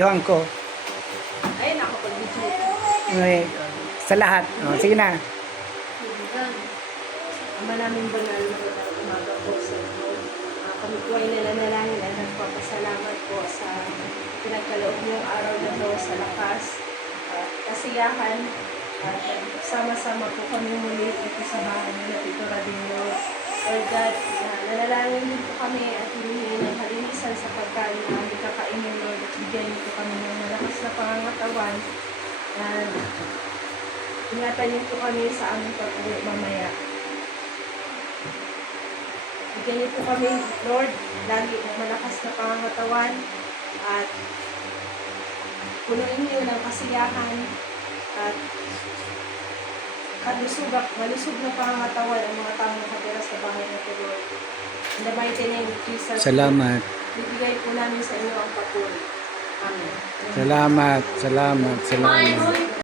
Videohan ko. Ay, nakapag-video. Ay, sa lahat. Oh, sige na. Ama namin banal na umaga po sa inyo. Kami po ay nananalangin at nagpapasalamat po sa pinagkaloob niyong araw na ito sa lakas at kasiyahan. At sama-sama po kami muli dito sa bahay nila Tito Radino. Lord God, nanalangin din po kami at hinihingi ng kalinisan sa pagkain na aming kakainin, Lord. At bigyan niyo po kami ng malakas na pangangatawan. And ingatan niyo po kami sa aming pag-uwi mamaya. Bigyan niyo po kami, Lord, lagi ng malakas na pangangatawan at punuin niyo ng kasiyahan at malusog na pangangatawan ang mga taong nakatira sa bahay na ito, Lord. In the mighty name of Jesus, Salamat. bibigay po namin sa inyo ang papuri. Amen. Salamat. Salamat. Salamat.